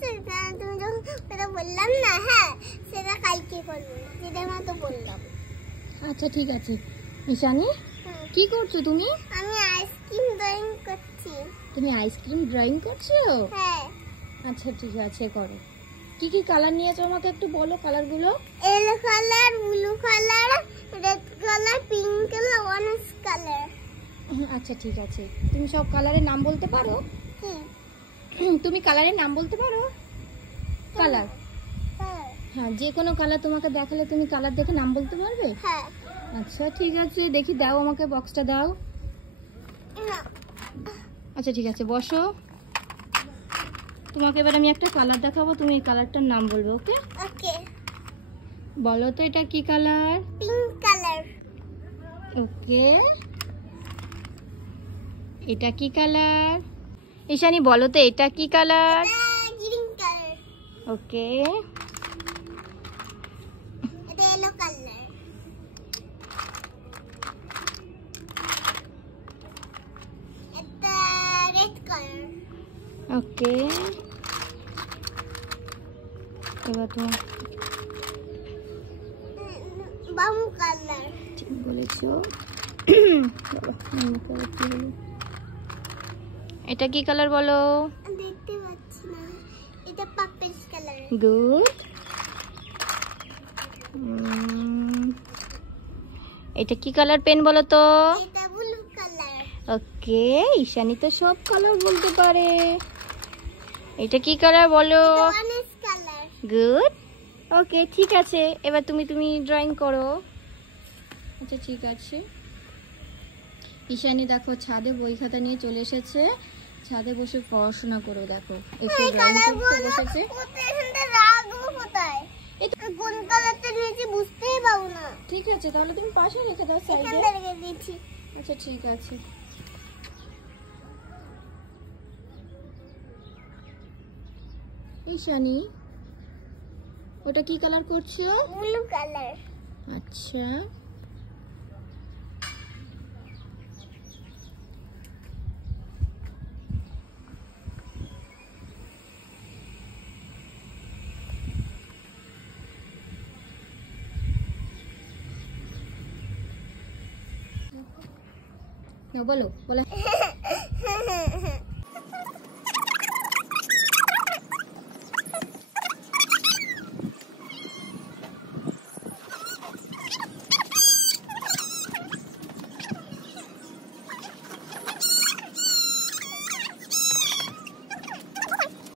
আছে তুমি যখন এটা বললাম না, হ্যাঁ সেটা কালকে করবো, যেটা মা তো বললাম। আচ্ছা ঠিক আছে। ঈশানী কি করছো তুমি? আমি আইসক্রিম ড্রয়িং করছি। তুমি আইসক্রিম ড্রয়িং করছো? হ্যাঁ। আচ্ছা ঠিক আছে, করো। কি কি কালার নিয়েছো আমাকে একটু বলো কালারগুলো। Yellow colour, blue colour, red colour, pink colour, orange colour. আচ্ছা ঠিক আছে, তুমি সব কালারের নাম বলতে পারো? তুমি কালারের নাম বলতে পারো? কালার? হ্যাঁ, যে কোনো কালার তোমাকে দেখালে তুমি কালার দেখে নাম বলতে পারবে? হ্যাঁ। আচ্ছা ঠিক আছে, দেখি দাও আমাকে বক্সটা দাও। আচ্ছা ঠিক আছে, বসো। তোমাকে এবার আমি একটা কালার দেখাবো, তুমি এই কালারটার নাম বলবে। ওকে? ওকে। বলো তো এটা কি কালার? Pink colour. ওকে। এটা কি কালার? ঈশানী বলো তো এটা কি কালার? Green colour. ওকে। এটা ইয়েলো কালার। এটা রেড কালার। ওকে। এবার তোমার বামু কালার। ঠিক বলেছো। এটা কি কালার বলো? দেখতে পাচ্ছি না, এটা পার্পল কালার। গুড। এটা কি কালার পেন বলো তো? এটা ব্লু কালার। ওকে, ঈশানী তো সব কালার বলতে পারে। এটা কি কালার বলো? Orange colour. গুড। ওকে ঠিক আছে, এবার তুমি ড্রয়িং করো। আচ্ছা ঠিক আছে। ঈশানী দেখো ছাদে বই খাতা নিয়ে চলে এসেছে, ছাদে বসে পড়াশোনা করো। দেখো এসে ড্রয়িং করতে বসেছে। এখানটা রাখবো কোথায়? এটা কোন কালারটা নিয়েছি বুঝতেই পাবো না। ঠিক আছে, তাহলে তুমি পাশে রেখে দাও, সাইডে এখানটা রেখে দিয়েছি। আচ্ছা ঠিক আছে। ঈশানী ওটা কি কালার করছো? Blue colour. আচ্ছা বলো বলো।